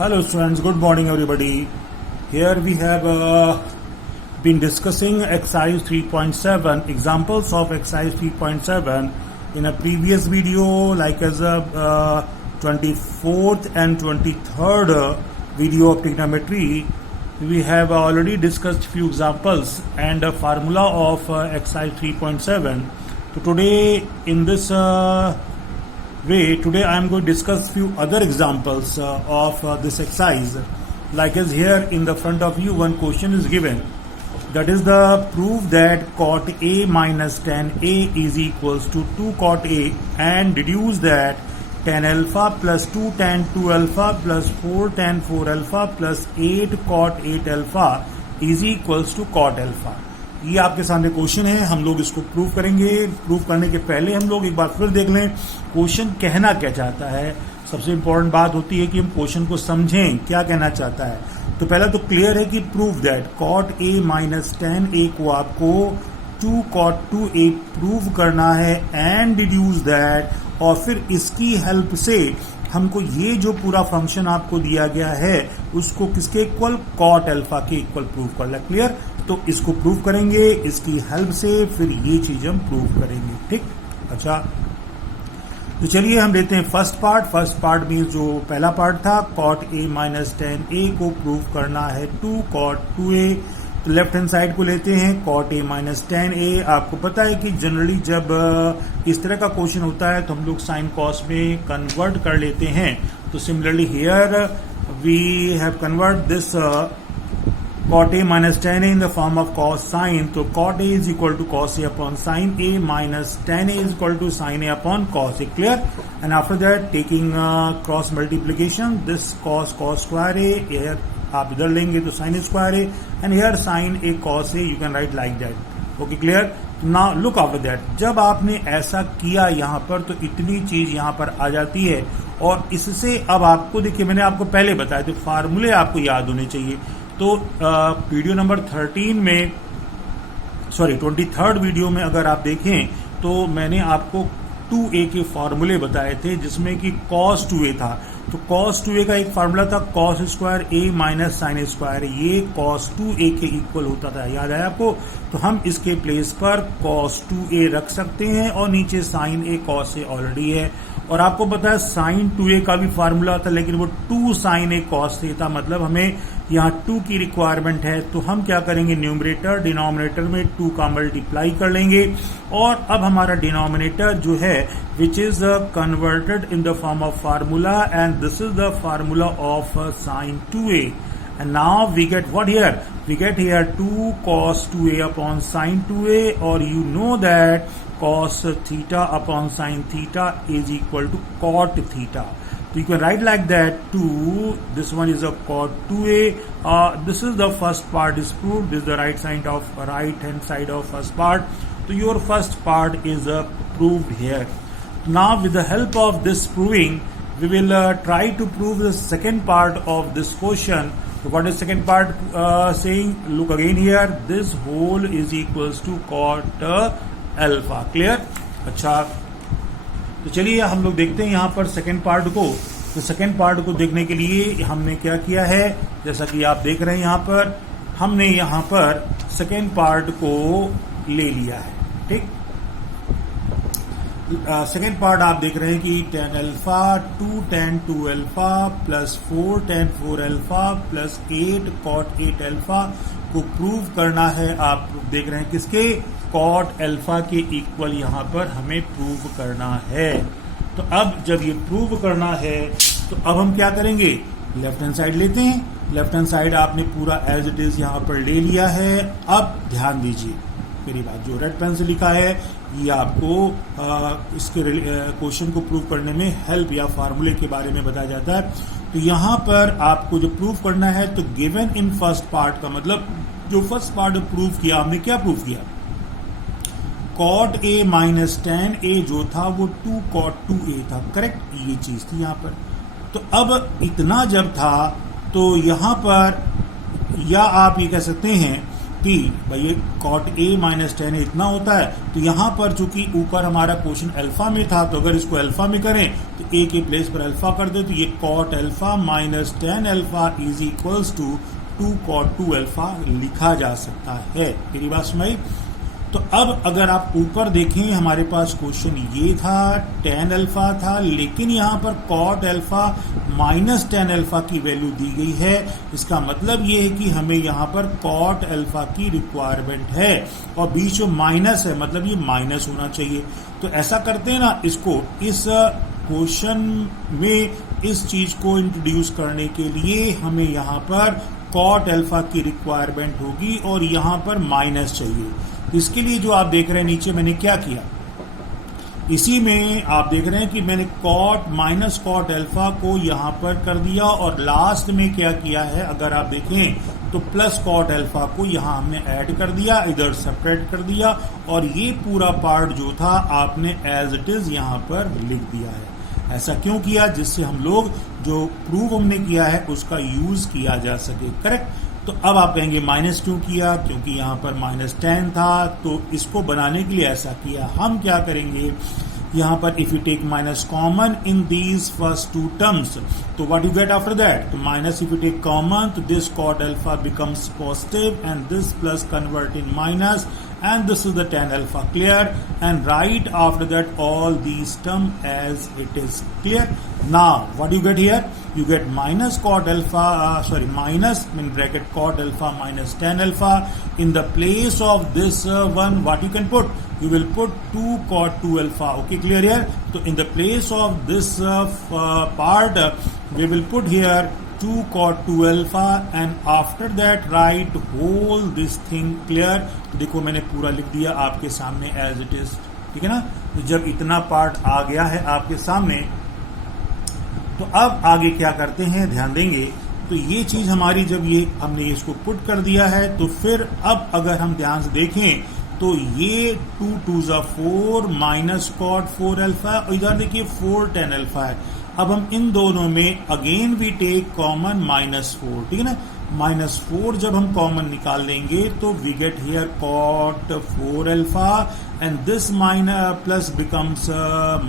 Hello students, good morning everybody. Here we have been discussing exercise 3.7, examples of exercise 3.7 in a previous video, like as a 24th and 23rd video of trigonometry. We have already discussed few examples and a formula of exercise 3.7. So today in this today I am going to discuss few other examples of this exercise. Like as here in the front of you, one question is given. That is the proof that cot A minus tan A is equals to 2 cot A, and deduce that tan alpha plus 2 tan 2 alpha plus 4 tan 4 alpha plus 8 cot 8 alpha is equals to cot alpha. ये आपके सामने question है, हम लोग इसको prove करेंगे. Prove करने के पहले हम लोग एक बार फिर देख लें क्वेश्चन कहना क्या चाहता है. सबसे इंपॉर्टेंट बात होती है कि हम क्वेश्चन को समझें क्या कहना चाहता है. तो पहला तो क्लियर है कि prove that cot A minus ten A को आपको 2 कॉट 2 ए प्रूव करना है, एंड डिड्यूस दैट, और फिर इसकी हेल्प से हमको ये जो पूरा फंक्शन आपको दिया गया है उसको किसके इक्वल, कॉट अल्फा के इक्वल प्रूव करना. क्लियर. तो इसको प्रूव करेंगे इसकी हेल्प से, फिर ये चीज हम प्रूव करेंगे. ठीक. अच्छा, तो चलिए हम लेते हैं फर्स्ट पार्ट. फर्स्ट पार्ट में जो पहला पार्ट था, cot A minus ten A को प्रूव करना है 2 कॉट 2 ए. तो लेफ्ट हैंड साइड को लेते हैं, कॉट ए माइनस टेन ए. आपको पता है कि जनरली जब इस तरह का क्वेश्चन होता है तो हम लोग साइन कॉस में कन्वर्ट कर लेते हैं. तो similarly here we have convert this cot a minus tan a in the form of cos sin. तो cot a is equal to cos a upon sin a minus tan a is equal to sin a upon cos a. Clear. And after that taking cross multiplication, this cos square a, here आप इधर लेंगे तो sin square a, and here sin a cos a, you can write like that. Okay, clear. Now look after that. जब आपने ऐसा किया यहाँ पर तो इतनी चीज यहाँ पर आ जाती है, और इससे अब आपको देखिए मैंने आपको पहले बताया तो फार्मूले आपको याद होने चाहिए. तो वीडियो नंबर 13 में, सॉरी 23rd वीडियो में अगर आप देखें तो मैंने आपको 2a के फॉर्मूले बताए थे, जिसमें कि cos 2a था. तो cos 2a का एक फार्मूला था cos square a minus sine square. ये cos 2a के इक्वल होता था, याद आया आपको. तो हम इसके प्लेस पर cos 2a रख सकते हैं, और नीचे sin a cos a already है. और आपको पता है sin 2a का भी फार्मूला था, लेकिन वो 2 sin a cos a था. मतलब हमें यहाँ 2 की रिक्वायरमेंट है, तो हम क्या करेंगे, न्यूमरेटर डिनोमिनेटर में 2 का मल्टीप्लाई कर लेंगे. और अब हमारा डिनोमिनेटर जो है which is converted in the form of formula, and this is the formula of sin 2a. And now we get what here? We get here 2 cos 2a upon sin 2a, or you know that cos theta upon sin theta is equal to cot theta. So you can write like that 2, this one is a cot 2a. This is the first part is proved. This is the right hand side of first part. So your first part is proved here. Now with the help of this proving, we will try to prove the second part of this question. So what is second part saying? Look again here. This whole is equals to cot alpha. Clear? अच्छा, तो चलिए हम लोग देखते हैं यहाँ पर second part को. तो सेकेंड पार्ट को देखने के लिए हमने क्या किया है, जैसा कि आप देख रहे हैं यहाँ पर हमने यहाँ पर सेकेंड पार्ट को ले लिया है. ठीक. सेकेंड पार्ट आप देख रहे हैं कि tan alpha 2 tan 2 alpha plus 4 tan 4 alpha plus 8 cot 8 alpha को प्रूव करना है. आप देख रहे हैं किसके, cot अल्फा के इक्वल यहाँ पर हमें प्रूव करना है. तो अब जब ये प्रूव करना है तो अब हम क्या करेंगे, लेफ्ट हैंड साइड लेते हैं. लेफ्ट हैंड साइड आपने पूरा एज इट इज यहाँ पर ले लिया है. अब ध्यान दीजिए मेरी बात, जो रेड पेन से लिखा है ये आपको इसके क्वेश्चन को प्रूव करने में हेल्प या फार्मूले के बारे में बताया जाता है. तो यहाँ पर आपको जो प्रूव करना है, तो गिवन इन फर्स्ट पार्ट का मतलब जो फर्स्ट पार्ट प्रूव किया, हमने क्या प्रूव किया, cot a minus tan a जो था वो 2 cot 2a था. करेक्ट, ये चीज थी यहाँ पर. तो अब इतना जब था तो यहाँ पर, या आप ये कह सकते हैं कि भाई ये कॉट ए माइनस 10 इतना होता है, तो यहां पर चूंकि ऊपर हमारा क्वेश्चन अल्फा में था, तो अगर इसको अल्फा में करें तो ए के प्लेस पर अल्फा कर दे, तो ये cot alpha minus 10 alpha is equals to 2 cot 2 alpha लिखा जा सकता है। मेरी बात सुनाई? तो अब अगर आप ऊपर देखें, हमारे पास क्वेश्चन ये था 10 अल्फा था, लेकिन यहां पर कॉट अल्फा माइनस 10 अल्फा की वैल्यू दी गई है। इसका मतलब ये है कि हमें यहां पर कॉट अल्फा की रिक्वायरमेंट है, और बीच में माइनस है, मतलब ये माइनस होना चाहिए। तो ऐसा करते हैं ना, इसको इस क्वेश्चन में इस चीज को इंट्रोड्यूस करने के लिए हमें यहां पर कॉट अल्फा की रिक्वायरमेंट होगी, और यहां पर माइनस चाहिए। इसके लिए जो आप देख रहे हैं नीचे मैंने क्या किया, इसी में आप देख रहे हैं कि मैंने कॉट माइनस कॉट अल्फा को यहां पर कर दिया, और लास्ट में क्या किया है, अगर आप देखें तो प्लस कॉट अल्फा को यहां हमने ऐड कर दिया, इधर सेपरेट कर दिया, और ये पूरा पार्ट जो था आपने एज इट इज यहां पर लिख दिया है। ऐसा क्यों किया? जिससे हम लोग जो प्रूव हमने किया है उसका यूज किया जा सके। करेक्ट? तो अब आप कहेंगे माइनस क्यों किया? क्योंकि यहां पर माइनस 10 था, तो इसको बनाने के लिए ऐसा किया। हम क्या करेंगे, यहां पर if you take minus common in these first two terms, तो what you get after that? तो minus if you take common, तो this cot alpha becomes positive and this plus convert in minus, and this is the 10 alpha. Clear? And write after that all these term as it is. Clear? Now what you get here? You get minus cot alpha, minus in bracket cot alpha minus 10 alpha. In the place of this one, what you can put? You will put 2 cot 2 alpha. Okay, clear here? So in the place of this part, we will put here 2 cot 2 alpha, and after that write whole this thing. Clear? देखो मैंने पूरा लिख दिया आपके सामने as it is, ठीक है ना। तो जब इतना पार्ट आ गया है आपके सामने, तो अब आगे क्या करते हैं, ध्यान देंगे। तो ये चीज हमारी जब ये हमने इसको पुट कर दिया है, तो फिर अब अगर हम ध्यान से देखें तो ये 2 2 4 माइनस कॉट 4 अल्फा, और इधर देखिए 4 10 अल्फा है। अब हम इन दोनों में again we take common minus 4, ठीक है ना। माइनस 4 जब हम कॉमन निकाल लेंगे तो we get here cot 4 alpha, and this minus plus becomes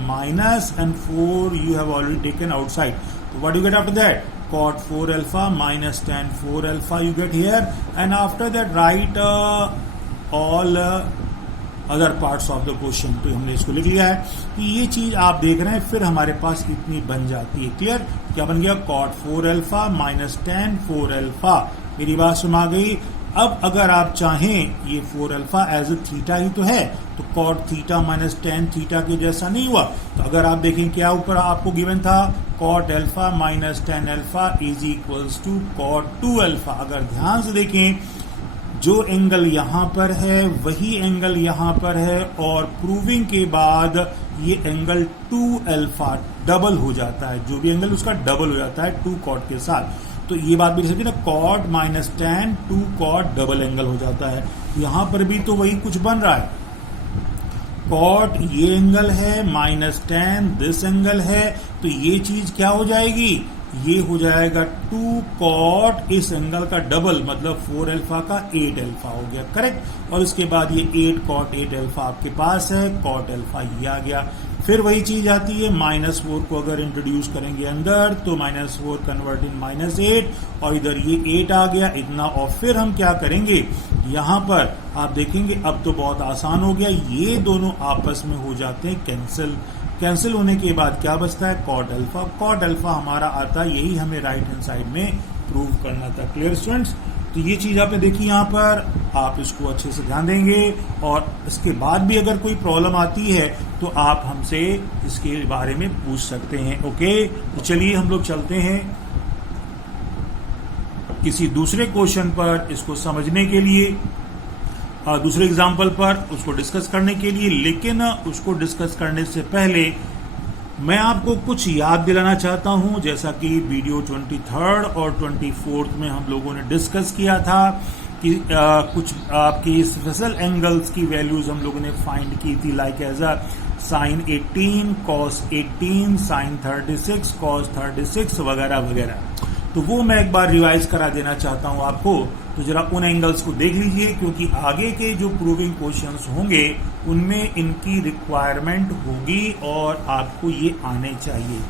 minus, and 4 you have already taken outside. तो what you get after that? Cot 4 alpha minus 10 4 alpha you get here, and after that right all other parts of the question. तो हमने इसको लिख लिया है। तो ये चीज आप देख रहे हैं, फिर हमारे पास इतनी बन जाती है। क्लियर? क्या बन गया? Cot 4 alpha minus 10 4 alpha. मेरी बात सुना गई? अब अगर आप चाहें, ये 4 अल्फा एज ए थीटा ही तो है, तो कॉट थीटा माइनस 10 थीटा के जैसा नहीं हुआ। तो अगर आप देखें क्या ऊपर आपको गिवन था, cot alpha minus 10 alpha is equals to cot 2 alpha. अगर ध्यान से देखें, जो एंगल यहां पर है वही एंगल यहां पर है, और प्रूविंग के बाद ये एंगल 2 अल्फा डबल हो जाता है। जो भी एंगल उसका डबल हो जाता है 2 कॉट के साथ। तो ये बात भी समझिए ना, cot minus 10 2 cot double angle हो जाता है। यहां पर भी तो वही कुछ बन रहा है। कॉट ये एंगल है, माइनस 10 दिस एंगल है, तो ये चीज क्या हो जाएगी? ये हो जाएगा 2 कॉट इस एंगल का डबल, मतलब 4 अल्फा का 8 अल्फा हो गया। करेक्ट? और इसके बाद ये 8 कॉट 8 अल्फा आपके पास है, कॉट अल्फा ये आ गया। फिर वही चीज आती है, माइनस 4 को अगर इंट्रोड्यूस करेंगे अंदर, तो माइनस 4 कन्वर्ट इन माइनस 8, और इधर ये 8 आ गया इतना। और फिर हम क्या करेंगे, यहां पर आप देखेंगे अब तो बहुत आसान हो गया, ये दोनों आपस में हो जाते हैं कैंसिल। कैंसिल होने के बाद क्या बचता है? Cot alpha. कॉट अल्फा हमारा आता, यही हमें राइट हैंड साइड में प्रूव करना था। Clear students? तो ये चीज आपने देखी यहां पर, आप इसको अच्छे से ध्यान देंगे, और इसके बाद भी अगर कोई प्रॉब्लम आती है तो आप हमसे इसके बारे में पूछ सकते हैं। ओके, तो चलिए हम लोग चलते हैं किसी दूसरे क्वेश्चन पर, इसको समझने के लिए, दूसरे एग्जाम्पल पर उसको डिस्कस करने के लिए। लेकिन उसको डिस्कस करने से पहले मैं आपको कुछ याद दिलाना चाहता हूं, जैसा कि वीडियो 23 और 24 में हम लोगों ने डिस्कस किया था कि कुछ आपकी स्पेशल एंगल्स की वैल्यूज हम लोगों ने फाइंड की थी, like as a sine 18 cos 18 sine 36 cos 36 वगैरह वगैरह। तो वो मैं एक बार रिवाइज करा देना चाहता हूं आपको। तो जरा उन एंगल्स को देख लीजिए, क्योंकि आगे के जो प्रूविंग क्वेश्चंस होंगे उनमें इनकी रिक्वायरमेंट होगी और आपको ये आने चाहिए।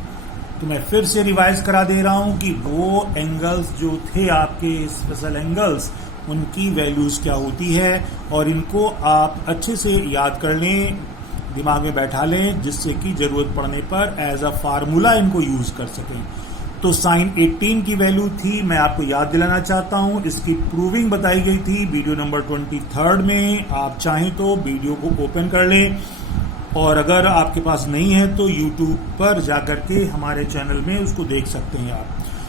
तो मैं फिर से रिवाइज करा दे रहा हूं कि वो एंगल्स जो थे आपके स्पेशल एंगल्स, उनकी वैल्यूज क्या होती है, और इनको आप अच्छे से याद कर लें, दिमाग में बैठा लें, जिससे कि जरूरत पड़ने पर एज अ फार्मूला इनको यूज कर सकें। तो साइन 18 की वैल्यू थी, मैं आपको याद दिलाना चाहता हूं, इसकी प्रूविंग बताई गई थी वीडियो नंबर 23 में। आप चाहें तो वीडियो को ओपन कर लें, और अगर आपके पास नहीं है तो YouTube पर जाकर के हमारे चैनल में उसको देख सकते हैं आप।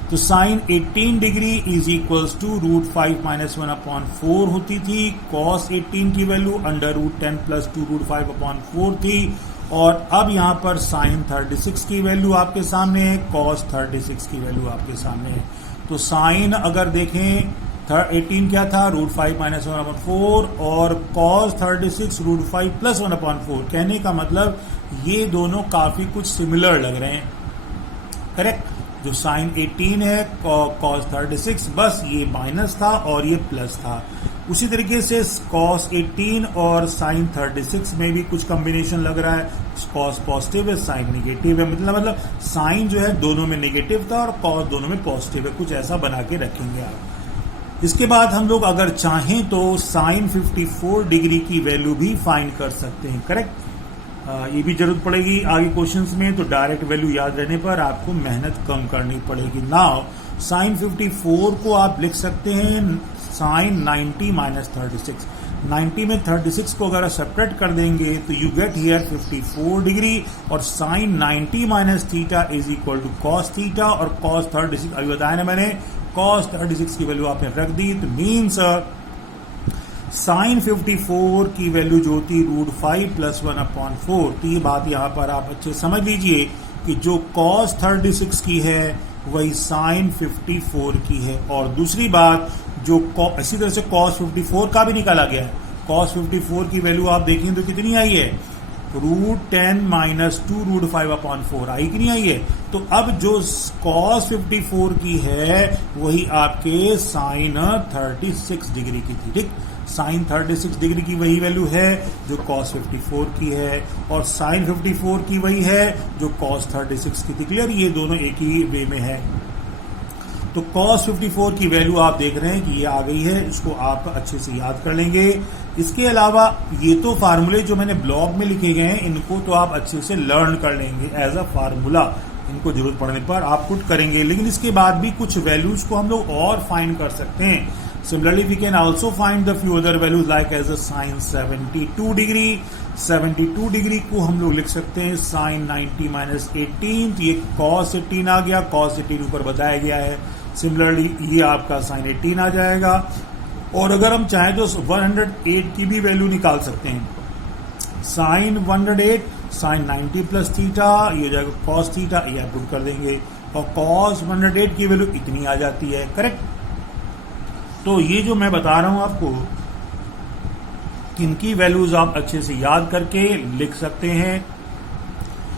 तो sine 18 degree is equals to √5 - 1/4 होती थी। कॉस 18 की वैल्यू √10 + 2 √5/4 थी। और अब यहां पर साइन 36 की वैल्यू आपके सामने है, कॉस 36 की वैल्यू आपके सामने है। तो साइन अगर देखें 18 क्या था, √5 - 1/4, और cos 36 √5 + 1/4। कहने का मतलब ये दोनों काफी कुछ सिमिलर लग रहे हैं, करेक्ट। जो साइन 18 है, cos 36, बस ये माइनस था और ये प्लस था। उसी तरीके से cos 18 और साइन 36 में भी कुछ कॉम्बिनेशन लग रहा है। cos पॉजिटिव है, साइन नेगेटिव है, मतलब साइन जो है दोनों में नेगेटिव था और cos दोनों में पॉजिटिव है। कुछ ऐसा बना के रखेंगे आप। इसके बाद हम लोग अगर चाहें तो साइन 54 डिग्री की वैल्यू भी फाइंड कर सकते हैं, करेक्ट। ये भी जरूरत पड़ेगी आगे क्वेश्चंस में, तो डायरेक्ट वैल्यू याद रहने पर आपको मेहनत कम करनी पड़ेगी। नाउ साइन 54 को आप लिख सकते हैं साइन 90 - 36। 90 में 36 को अगर सेपरेट कर देंगे तो यू गेट हियर 54 डिग्री, और sine 90 - theta is equal to cos theta, और कॉस 36 अभी बताया ना मैंने, cos 36 की वैल्यू आपने रख दी। तो मीन्स साइन 54 की वैल्यू जो होती √5 + 1/4। तो ये बात यहां पर आप अच्छे समझ लीजिए कि जो cos 36 की है वही साइन 54 की है। और दूसरी बात, जो इसी तरह से cos 54 का भी निकाला गया है। cos 54 की वैल्यू आप देखें तो कितनी आई है, √10 - 2 √5/4 आई कि नहीं आई है। तो अब जो cos 54 की है वही आपके साइन 36 डिग्री की थी, ठीक। साइन 36 डिग्री की वही वैल्यू है जो cos 54 की है, और साइन 54 की वही है जो cos 36 की थी। क्लियर, ये दोनों एक ही वे में है। तो cos 54 की वैल्यू आप देख रहे हैं कि ये आ गई है, इसको आप अच्छे से याद कर लेंगे। इसके अलावा ये तो फार्मूले जो मैंने ब्लॉग में लिखे गए हैं, इनको तो आप अच्छे से लर्न कर लेंगे एज अ फार्मूला, इनको जरूरत पड़ने पर आप पुट करेंगे। लेकिन इसके बाद भी कुछ वैल्यूज को हम लोग और फाइंड कर सकते हैं। Similarly we can also find the few other values like as a sine 72 degree. 72 degree को हम लोग लिख सकते हैं साइन 90 - 18। ये cos 18 आ गया, cos 18 ऊपर बताया गया है। सिमिलरली ये आपका साइन 18 आ जाएगा। और अगर हम चाहें तो 108 की भी वैल्यू निकाल सकते हैं। साइन 108 साइन 90 + थीटा, ये हो जाएगा cos थीटा, ये आप पुट कर देंगे, और cos 108 की वैल्यू इतनी आ जाती है, करेक्ट। तो ये जो मैं बता रहा हूं आपको, किनकी वैल्यूज आप अच्छे से याद करके लिख सकते हैं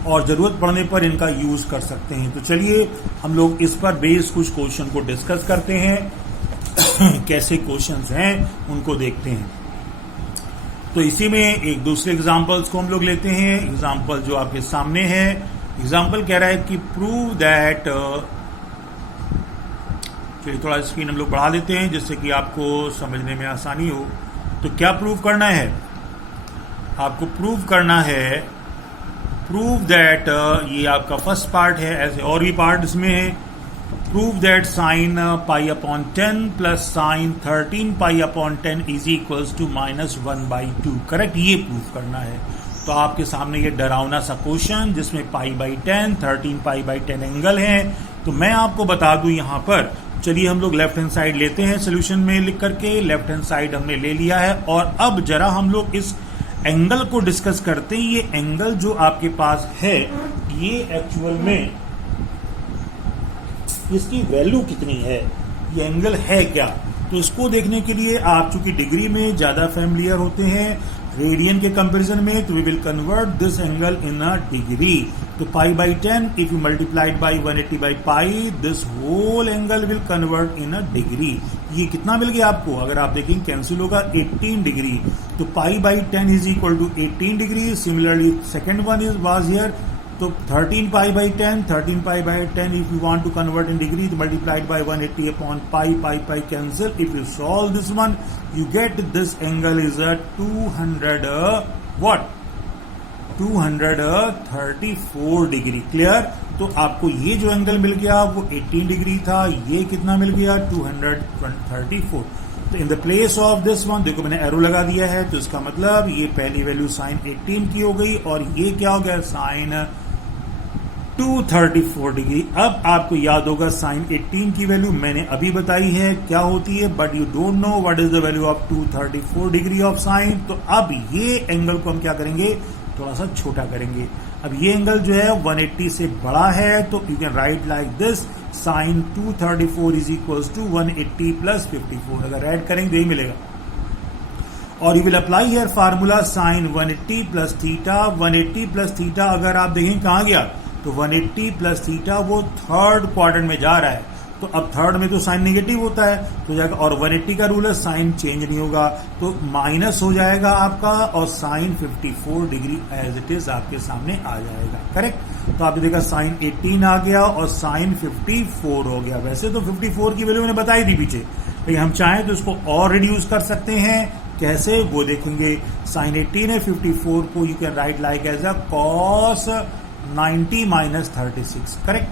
और जरूरत पड़ने पर इनका यूज कर सकते हैं। तो चलिए हम लोग इस पर बेस कुछ क्वेश्चन को डिस्कस करते हैं। कैसे क्वेश्चंस हैं उनको देखते हैं। तो इसी में एक दूसरे एग्जांपल्स को हम लोग लेते हैं। एग्जांपल जो आपके सामने है, एग्जांपल कह रहा है कि प्रूव दैट, चलिए थोड़ा स्क्रीन हम लोग बढ़ा लेते हैं जिससे कि आपको समझने में आसानी हो। तो क्या प्रूव करना है आपको? प्रूव करना है, प्रूव दैट, ये आपका फर्स्ट पार्ट है, ऐसे और भी पार्ट इसमें है। Prove that sine π/10 plus sine 13π/10 is equals to -1/2, correct. ये प्रूव करना है। तो आपके सामने ये डरावना सा क्वेश्चन जिसमें π/10 13π/10 एंगल है। तो मैं आपको बता दूं यहां पर, चलिए हम लोग लेफ्ट हैंड साइड लेते हैं सोल्यूशन में लिख करके। लेफ्ट हैंड साइड हमने ले लिया है, और अब जरा हम लोग इस एंगल को डिस्कस करते हैं। ये एंगल जो आपके पास है, ये एक्चुअल में इसकी वैल्यू कितनी है, ये एंगल है क्या? तो इसको देखने के लिए आप चूंकि डिग्री में ज्यादा फैमिलियर होते हैं रेडियन के कंपैरिजन में, तो we will convert this angle in a degree. तो pi by 10 if you multiplied by 180 by pi, this whole angle will convert in a degree. ये कितना मिल गया आपको? अगर आप देखेंगे कैंसिल होगा 18 डिग्री, तो pi by 10 is equal to 18 degree. Similarly second one is was here, तो 13 pi by 10, 13 pi by 10 if you want to convert in degree तो multiplied by 180 upon pi, pi pi cancel. If you solve this one you get this angle is a 234 degree. Clear? तो आपको ये जो angle मिल गया वो 18 degree था, ये कितना मिल गया? 234। तो in the place of this one देखो मैंने एरो लगा दिया है, तो इसका मतलब ये पहली वैल्यू साइन 18 की हो गई और ये क्या हो गया? Sine 234 degree. अब आपको याद होगा साइन 18 की वैल्यू मैंने अभी बताई है क्या होती है, but you don't know what is the value of 234 degree of sine. तो अब ये एंगल को हम क्या करेंगे? थोड़ा सा छोटा करेंगे। अब ये एंगल जो है 180 से बड़ा है, तो you can write like this, sine 234 is equals to 180 plus 54। अगर ऐड करेंगे तो यही मिलेगा। और you will apply here formula sine 180 plus theta. 180 plus theta अगर आप देखें कहां गया, तो 180 प्लस थीटा वो थर्ड क्वाड्रेंट में जा रहा है, तो अब थर्ड में तो साइन नेगेटिव होता है तो जाएगा, और 180 का रूल है साइन चेंज नहीं होगा, तो माइनस हो जाएगा आपका और sine 54 degree as it is आपके सामने आ जाएगा। करेक्ट? तो आपने देखा साइन 18 आ गया और साइन 54 हो गया। वैसे तो 54 की वैल्यू मैंने बताई थी पीछे, लेकिन हम चाहें तो इसको और रिड्यूस कर सकते हैं। कैसे वो देखेंगे। साइन 18 है, 54 को you can write like as a cos 90 minus 36। Correct?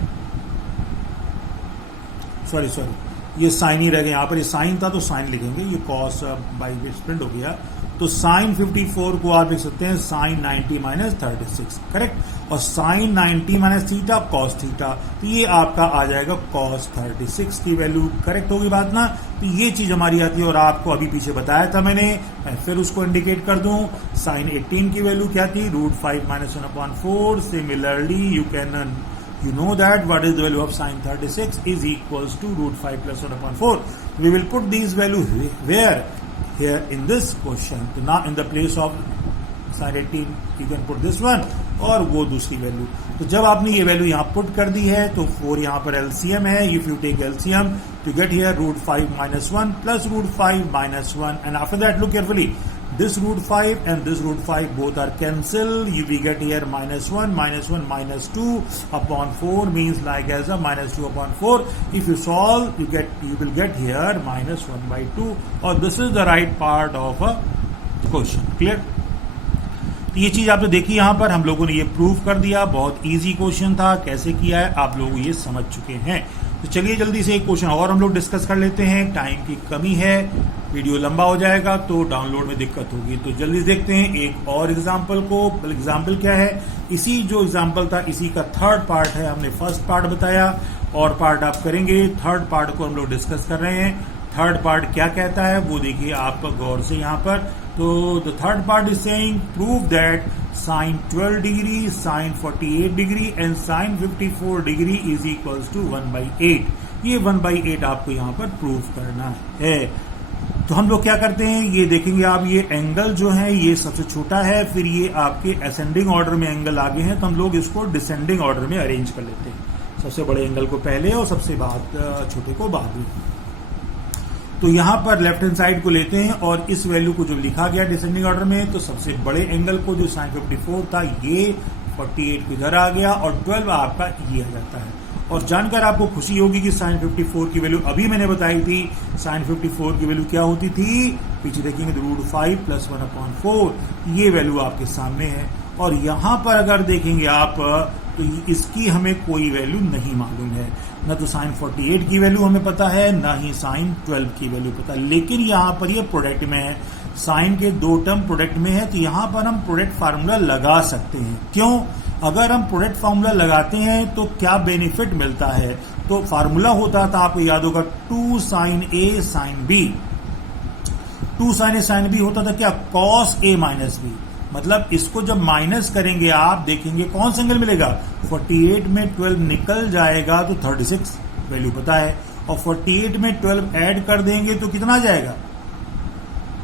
Sorry ये साइन ही रह गया यहाँ पर, ये साइन था तो साइन लिखेंगे, ये कॉस बाई स्प्रिंट हो गया। तो साइन 54 को आप लिख सकते हैं साइन 90 माइनस 36। करेक्ट? और sine 90 minus theta cos theta, तो ये आपका आ जाएगा कॉस 36 की वैल्यू। करेक्ट होगी बात ना? तो ये चीज हमारी आती है और आपको अभी पीछे बताया था मैंने, मैं फिर उसको इंडिकेट कर दूं। साइन 18 की वैल्यू क्या थी? √5 minus 1/4। Similarly you can you know that what is the value of sine 36 is equals to √5 plus 1/4. We will put these value where? Here in this question. So now in the place of sine 18 you can put this one और वो दूसरी value. तो जब आपने ये value यहाँ put कर दी है तो 4 यहाँ पर एलसीएम है। If you take LCM to get here √5 minus 1 plus √5 minus 1, and after that look carefully, this √5 and this √5 both are cancelled. We get here minus 1 minus 2 upon 4 means like as a minus 2 upon 4. If you solve you will get here minus 1/2, or this is the right part of a question. Clear? तो ये चीज आपने देखी यहां पर, हम लोगों ने ये प्रूव कर दिया। बहुत इजी क्वेश्चन था, कैसे किया है आप लोग ये समझ चुके हैं। तो चलिए जल्दी से एक क्वेश्चन और हम लोग डिस्कस कर लेते हैं। टाइम की कमी है, वीडियो लंबा हो जाएगा तो डाउनलोड में दिक्कत होगी। तो जल्दी देखते हैं एक और एग्जाम्पल को। एग्जाम्पल क्या है? इसी जो एग्जाम्पल था इसी का थर्ड पार्ट है। हमने फर्स्ट पार्ट बताया और पार्ट आप करेंगे, थर्ड पार्ट को हम लोग डिस्कस कर रहे हैं। थर्ड पार्ट क्या कहता है वो देखिए आप गौर से यहाँ पर। तो the third part is saying prove that sine 12 degree, sine 48 degree and sine 54 degree is equals to 1/8। ये 1/8 आपको यहाँ पर प्रूव करना है। तो हम लोग क्या करते हैं, ये देखेंगे आप, ये एंगल जो है ये सबसे छोटा है, फिर ये आपके असेंडिंग ऑर्डर में एंगल आगे हैं, तो हम लोग इसको डिसेंडिंग ऑर्डर में अरेंज कर लेते हैं। सबसे बड़े एंगल को पहले और सबसे छोटे को बाद में। तो यहां पर लेफ्ट हैंड साइड को लेते हैं और इस वैल्यू को जो लिखा गया डिसेंडिंग ऑर्डर में, तो सबसे बड़े एंगल को जो साइन 54 था ये 48 को इधर आ गया और 12 आपका ये आ जाता है। और जानकर आपको खुशी होगी कि साइन 54 की वैल्यू अभी मैंने बताई थी। साइन 54 की वैल्यू क्या होती थी? पीछे देखेंगे तो √5 प्लस 1/4, ये वैल्यू आपके सामने है। और यहां पर अगर देखेंगे आप तो इसकी हमें कोई वैल्यू नहीं मालूम है, न तो साइन 48 की वैल्यू हमें पता है, न ही साइन 12 की वैल्यू पता है। लेकिन यहां पर ये प्रोडक्ट में है, साइन के दो टर्म प्रोडक्ट में है, तो यहां पर हम प्रोडक्ट फार्मूला लगा सकते हैं। क्यों? अगर हम प्रोडक्ट फार्मूला लगाते हैं तो क्या बेनिफिट मिलता है? तो फार्मूला होता था, आपको याद होगा, 2 sin A sin B। 2 sin A sin B होता था क्या? cos A minus B। मतलब इसको जब माइनस करेंगे आप देखेंगे कौन सा एंगल मिलेगा? 48 में 12 निकल जाएगा तो 36 वैल्यू पता है, और 48 में 12 ऐड कर देंगे तो कितना आ जाएगा?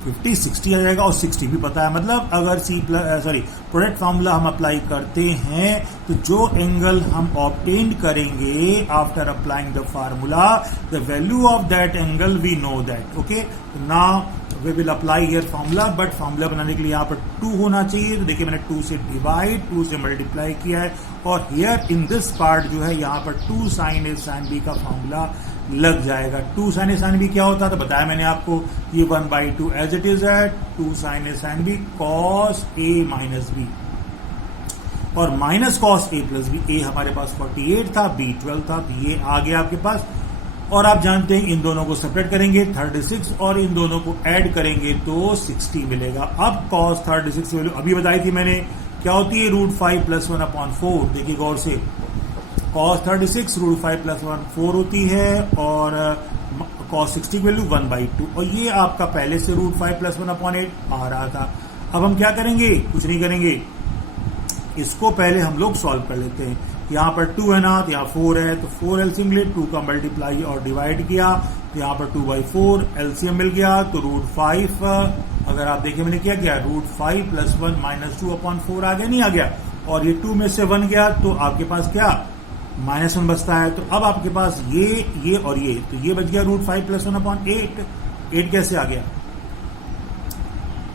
50 60 आ जाएगा और 60 भी पता है। मतलब अगर प्रोडक्ट फार्मूला हम अप्लाई करते हैं तो जो एंगल हम ऑब्टेन करेंगे after applying the formula, the value of that angle we know that. Okay, now we will apply here formula, but formula बनाने के लिए यहाँ पर 2 होना चाहिए। तो देखिए मैंने 2 से डिवाइड, 2 से मल्टीप्लाई किया है और हियर इन दिस पार्ट जो है यहाँ पर 2 sin A sin B का फार्मूला लग जाएगा। 2 sin A sin B क्या होता है तो बताया मैंने आपको, ये 1/2 एज इट इज है 2 sin A sin B cos A minus B और minus cos A plus B। A हमारे पास 48 था, B 12 था, तो ये आ गया आपके पास। और आप जानते हैं इन दोनों को सेपरेट करेंगे 36 और इन दोनों को ऐड करेंगे तो 60 मिलेगा। अब cos 36 वैल्यू अभी बताई थी मैंने क्या होती है, √5 + 1/4। देखिए गौर से, cos 36 √5 + 1/4 होती है और cos 60 की वैल्यू 1/2 और ये आपका पहले से √5 + 1/8 आ रहा था। अब हम क्या करेंगे, कुछ नहीं करेंगे, इसको पहले हम लोग सॉल्व कर लेते हैं। यहाँ पर 2 है ना, तो यहाँ 4 है, तो 4 एलसीएम ले, 2 का मल्टीप्लाई और डिवाइड किया तो यहाँ पर 2/4 एलसीएम मिल गया। तो √5 अगर आप देखिए मैंने क्या किया, √5 + 1 - 2/4 आ गया, नहीं आ गया, और ये 2 में से 1 गया तो आपके पास क्या -1 बचता है। तो अब आपके पास ये और ये, तो ये बच गया √5 + 1/8। 8 कैसे आ गया,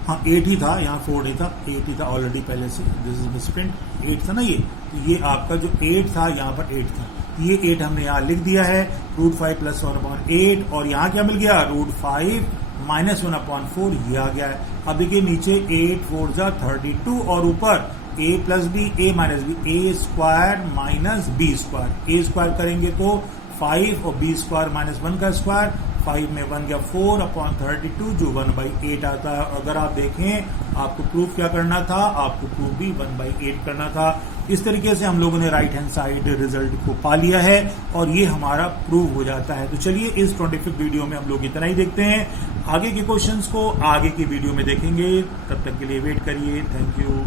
हाँ 8 ही था, यहाँ 4 नहीं था, 8 ही था ऑलरेडी पहले से, दिस इज मिसप्रिंट, 8 था ना ये, तो ये आपका जो 8 था यहाँ पर 8 था, ये 8 हमने यहाँ लिख दिया है, √5 + 1/8 और यहाँ क्या मिल गया, √5 - 1/4 ये आ गया है। अब देखिए नीचे 8 4 जा 32 और ऊपर a + b a - b, a² - b², a² करेंगे तो 5 और b² -1 का स्क्वायर, 5 में 1 गया 4/32 जो 1/8 आता है। अगर आप देखें आपको प्रूफ क्या करना था, आपको प्रूफ भी 1/8 करना था। इस तरीके से हम लोगों ने राइट हैंड साइड रिजल्ट को पा लिया है और ये हमारा प्रूव हो जाता है। तो चलिए इस 25th वीडियो में हम लोग इतना ही देखते हैं, आगे के क्वेश्चंस को आगे की वीडियो में देखेंगे। तब तक के लिए वेट करिए। Thank you.